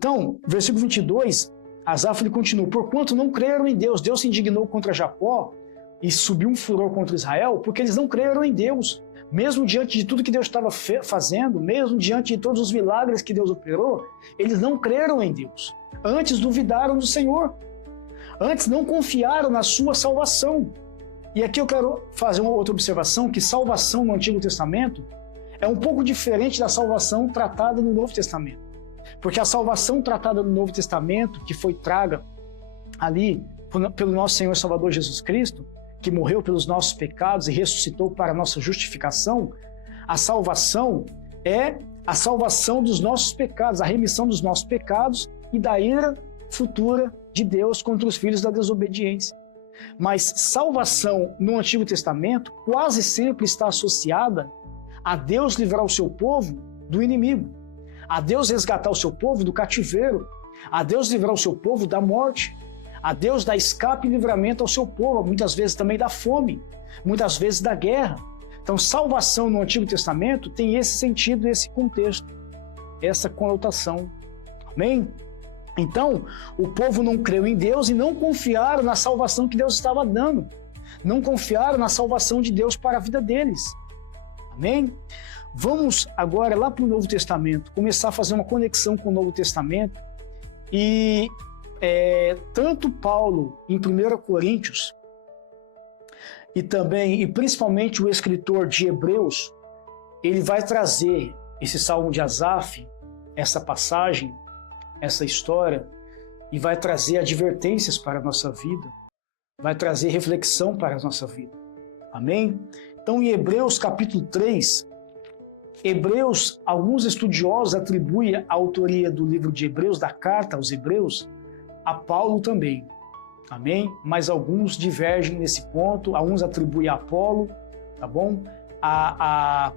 Então, versículo 22, Asaf ele continua: porquanto não creram em Deus, Deus se indignou contra Jacó e subiu um furor contra Israel, porque eles não creram em Deus. Mesmo diante de tudo que Deus estava fazendo, mesmo diante de todos os milagres que Deus operou, eles não creram em Deus. Antes duvidaram do Senhor. Antes não confiaram na sua salvação. E aqui eu quero fazer uma outra observação, que salvação no Antigo Testamento é um pouco diferente da salvação tratada no Novo Testamento. Porque a salvação tratada no Novo Testamento, que foi traga ali pelo nosso Senhor e Salvador Jesus Cristo, que morreu pelos nossos pecados e ressuscitou para a nossa justificação, a salvação é a salvação dos nossos pecados, a remissão dos nossos pecados e da ira futura de Deus contra os filhos da desobediência. Mas salvação no Antigo Testamento quase sempre está associada a Deus livrar o seu povo do inimigo, a Deus resgatar o seu povo do cativeiro, a Deus livrar o seu povo da morte, a Deus dar escape e livramento ao seu povo, muitas vezes também da fome, muitas vezes da guerra. Então, salvação no Antigo Testamento tem esse sentido, esse contexto, essa conotação. Amém? Então, o povo não creu em Deus e não confiaram na salvação que Deus estava dando. Não confiaram na salvação de Deus para a vida deles. Amém? Vamos agora lá para o Novo Testamento, começar a fazer uma conexão com o Novo Testamento. E tanto Paulo, em 1 Coríntios, e principalmente o escritor de Hebreus, ele vai trazer esse Salmo de Asaf, essa passagem, essa história, e vai trazer advertências para a nossa vida, vai trazer reflexão para a nossa vida. Amém? Então, em Hebreus capítulo 3, alguns estudiosos atribuem a autoria do livro de Hebreus, da carta aos Hebreus, a Paulo também. Amém? Mas alguns divergem nesse ponto, alguns atribuem a Apolo, tá bom?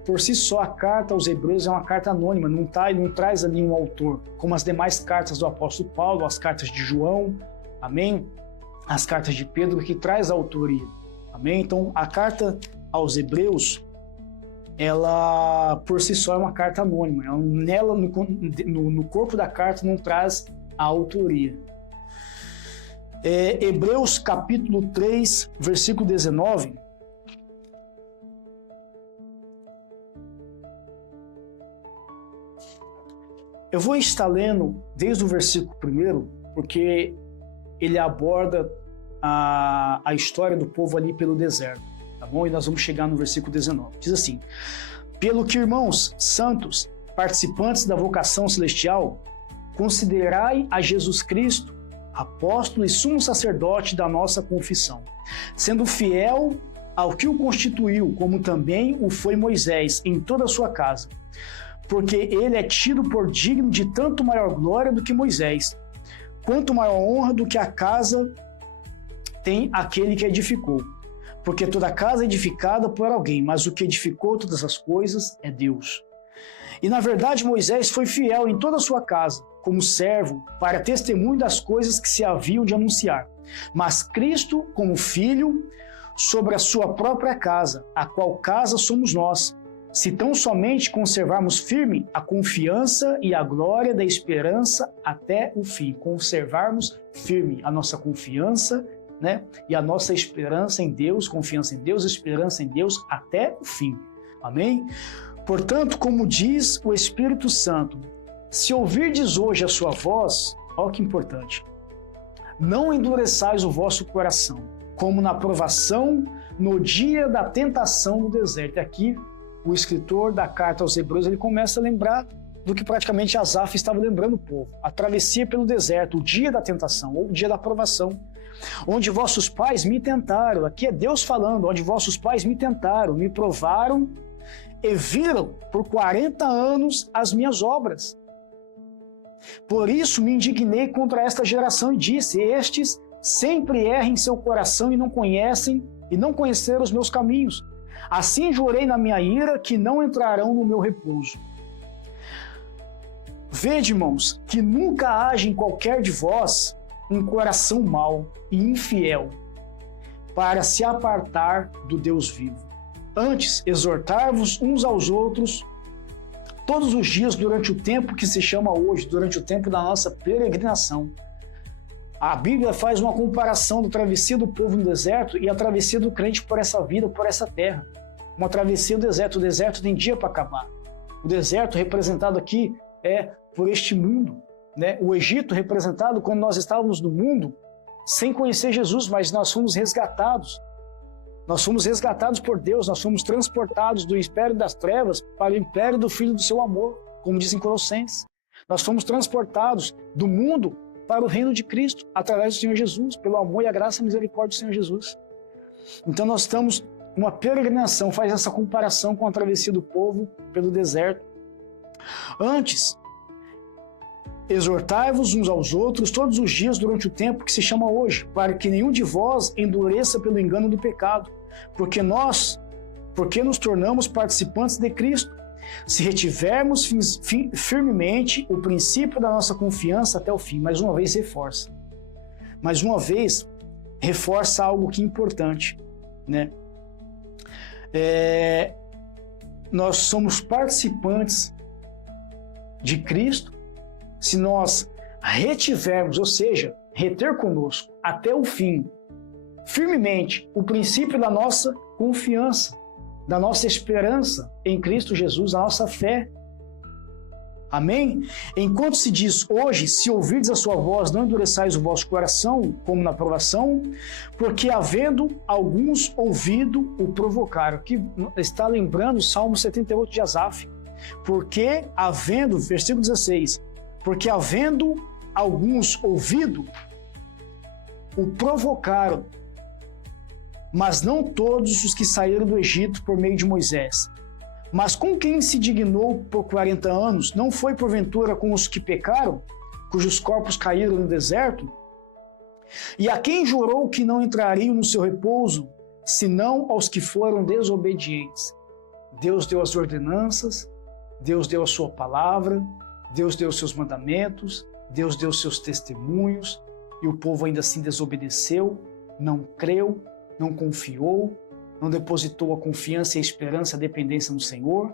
Por si só, a carta aos Hebreus é uma carta anônima, não traz ali um autor, como as demais cartas do apóstolo Paulo, as cartas de João, amém? As cartas de Pedro, que traz a autoria, amém? Então, a carta aos Hebreus, ela por si só é uma carta anônima, nela, no corpo da carta, não traz a autoria. Hebreus capítulo 3, versículo 19, eu vou estar lendo desde o versículo 1, porque ele aborda a história do povo ali pelo deserto, tá bom? E nós vamos chegar no versículo 19. Diz assim: pelo que, irmãos santos, participantes da vocação celestial, considerai a Jesus Cristo, apóstolo e sumo sacerdote da nossa confissão, sendo fiel ao que o constituiu, como também o foi Moisés em toda a sua casa, porque ele é tido por digno de tanto maior glória do que Moisés, quanto maior honra do que a casa tem aquele que edificou. Porque toda casa é edificada por alguém, mas o que edificou todas as coisas é Deus. E na verdade Moisés foi fiel em toda a sua casa, como servo, para testemunho das coisas que se haviam de anunciar. Mas Cristo, como filho, sobre a sua própria casa, a qual casa somos nós, se tão somente conservarmos firme a confiança e a glória da esperança até o fim. Conservarmos firme a nossa confiança, né? E a nossa esperança em Deus, confiança em Deus, esperança em Deus até o fim. Amém? Portanto, como diz o Espírito Santo, se ouvirdes hoje a sua voz, olha que importante, não endureçais o vosso coração, como na provação no dia da tentação no deserto. Aqui, o escritor da carta aos Hebreus, ele começa a lembrar do que praticamente Asaf estava lembrando o povo. A travessia pelo deserto, o dia da tentação, ou o dia da provação, onde vossos pais me tentaram. Aqui é Deus falando, onde vossos pais me tentaram, me provaram e viram por 40 anos as minhas obras. Por isso me indignei contra esta geração e disse: estes sempre erram em seu coração e não conheceram os meus caminhos. Assim jurei na minha ira que não entrarão no meu repouso. Vede, irmãos, que nunca haja em qualquer de vós um coração mau e infiel para se apartar do Deus vivo. Antes, exortar-vos uns aos outros todos os dias durante o tempo que se chama hoje, durante o tempo da nossa peregrinação. A Bíblia faz uma comparação da travessia do povo no deserto e a travessia do crente por essa vida, por essa terra. Uma travessia do deserto. O deserto tem dia para acabar. O deserto representado aqui é por este mundo, né? O Egito representado quando nós estávamos no mundo sem conhecer Jesus, mas nós fomos resgatados. Nós fomos resgatados por Deus, nós fomos transportados do império das trevas para o império do Filho do seu amor, como diz em Colossenses. Nós fomos transportados do mundo para o reino de Cristo, através do Senhor Jesus, pelo amor e a graça e a misericórdia do Senhor Jesus. Então nós estamos numa peregrinação, faz essa comparação com a travessia do povo pelo deserto. Antes, exortai-vos uns aos outros todos os dias durante o tempo que se chama hoje, para que nenhum de vós endureça pelo engano do pecado, porque nos tornamos participantes de Cristo, se retivermos firmemente o princípio da nossa confiança até o fim. Mais uma vez reforça algo que é importante, né? Nós somos participantes de Cristo se nós retivermos, ou seja, reter conosco até o fim, firmemente, o princípio da nossa confiança, da nossa esperança em Cristo Jesus, a nossa fé. Amém? Enquanto se diz hoje, se ouvirdes a sua voz, não endureçais o vosso coração, como na provação, porque havendo alguns ouvido o provocaram. Aqui está lembrando o Salmo 78 de Asaf. Porque havendo, versículo 16, porque havendo alguns ouvido, o provocaram, mas não todos os que saíram do Egito por meio de Moisés. Mas com quem se dignou por 40 anos, não foi porventura com os que pecaram, cujos corpos caíram no deserto? E a quem jurou que não entrariam no seu repouso, senão aos que foram desobedientes? Deus deu as ordenanças, Deus deu a sua palavra, Deus deu os seus mandamentos, Deus deu os seus testemunhos, e o povo ainda assim desobedeceu, não creu, não confiou, não depositou a confiança e a esperança, a dependência no Senhor.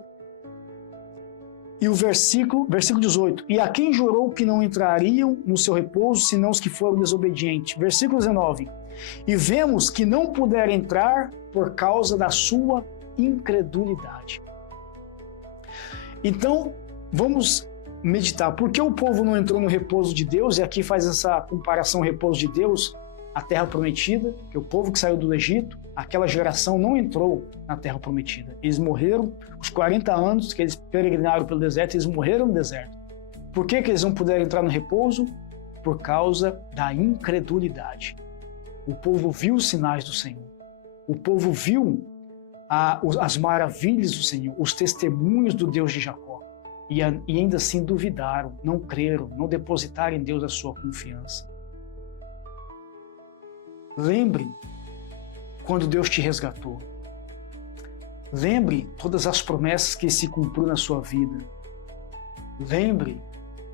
E o versículo 18, e a quem jurou que não entrariam no seu repouso, senão os que foram desobedientes. Versículo 19, e vemos que não puderam entrar por causa da sua incredulidade. Então, vamos meditar. Por que o povo não entrou no repouso de Deus? E aqui faz essa comparação, repouso de Deus, a terra prometida, que o povo que saiu do Egito, aquela geração não entrou na terra prometida. Eles morreram, os 40 anos que eles peregrinaram pelo deserto, eles morreram no deserto. Por que eles não puderam entrar no repouso? Por causa da incredulidade. O povo viu os sinais do Senhor. O povo viu as maravilhas do Senhor, os testemunhos do Deus de Jacó. E ainda assim duvidaram, não creram, não depositaram em Deus a sua confiança. Lembre quando Deus te resgatou. Lembre todas as promessas que se cumpriu na sua vida. Lembre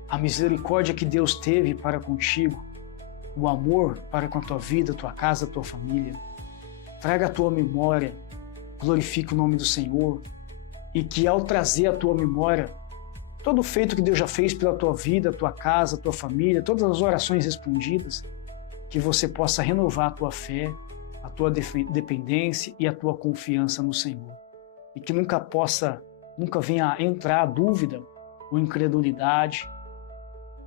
a misericórdia que Deus teve para contigo, o amor para com a tua vida, a tua casa, a tua família. Traga a tua memória, glorifique o nome do Senhor, e que ao trazer a tua memória todo o feito que Deus já fez pela tua vida, a tua casa, a tua família, todas as orações respondidas, que você possa renovar a tua fé, a tua dependência e a tua confiança no Senhor. E que nunca venha a entrar a dúvida ou incredulidade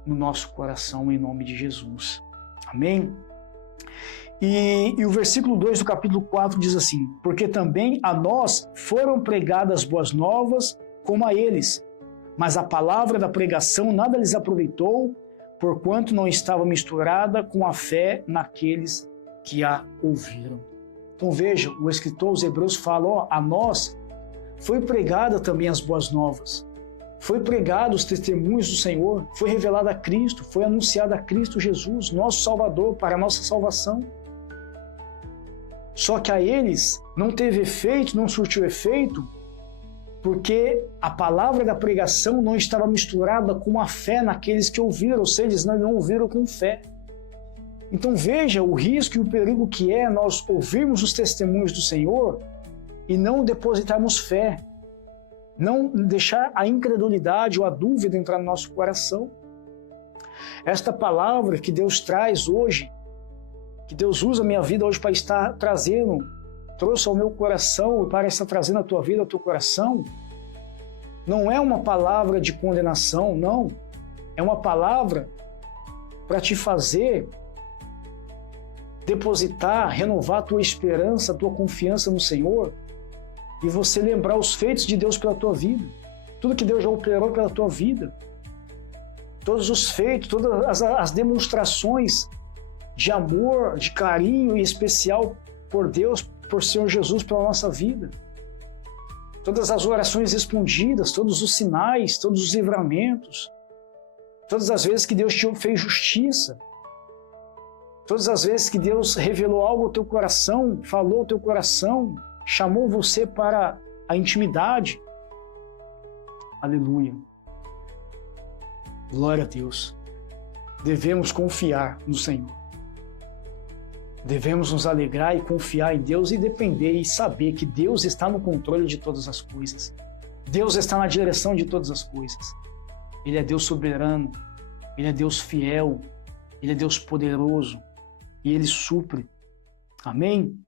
no nosso coração, em nome de Jesus. Amém? E o versículo 2 do capítulo 4 diz assim, porque também a nós foram pregadas boas novas como a eles, mas a palavra da pregação nada lhes aproveitou, porquanto não estava misturada com a fé naqueles que a ouviram. Então veja, o escritor aos Hebreus fala, a nós foi pregada também as boas novas, foi pregado os testemunhos do Senhor, foi revelado a Cristo, foi anunciado a Cristo Jesus, nosso Salvador, para a nossa salvação. Só que a eles não teve efeito, não surtiu efeito, porque a palavra da pregação não estava misturada com a fé naqueles que ouviram, ou seja, eles não ouviram com fé. Então veja o risco e o perigo que é nós ouvirmos os testemunhos do Senhor e não depositarmos fé Não deixar a incredulidade ou a dúvida entrar no nosso coração. Esta palavra que Deus traz hoje, que Deus usa a minha vida hoje para estar trazendo, trouxe ao meu coração, para estar trazendo a tua vida, ao teu coração, não é uma palavra de condenação, não. É uma palavra para te fazer depositar, renovar a tua esperança, a tua confiança no Senhor e você lembrar os feitos de Deus pela tua vida. Tudo que Deus já operou pela tua vida. Todos os feitos, todas as demonstrações de amor, de carinho e especial por Deus, por Senhor Jesus, pela nossa vida. Todas as orações respondidas, todos os sinais, todos os livramentos, todas as vezes que Deus te fez justiça, todas as vezes que Deus revelou algo ao teu coração, falou ao teu coração, chamou você para a intimidade. Aleluia. Glória a Deus. Devemos confiar no Senhor. Devemos nos alegrar e confiar em Deus e depender e saber que Deus está no controle de todas as coisas. Deus está na direção de todas as coisas. Ele é Deus soberano, Ele é Deus fiel, Ele é Deus poderoso e Ele supre. Amém?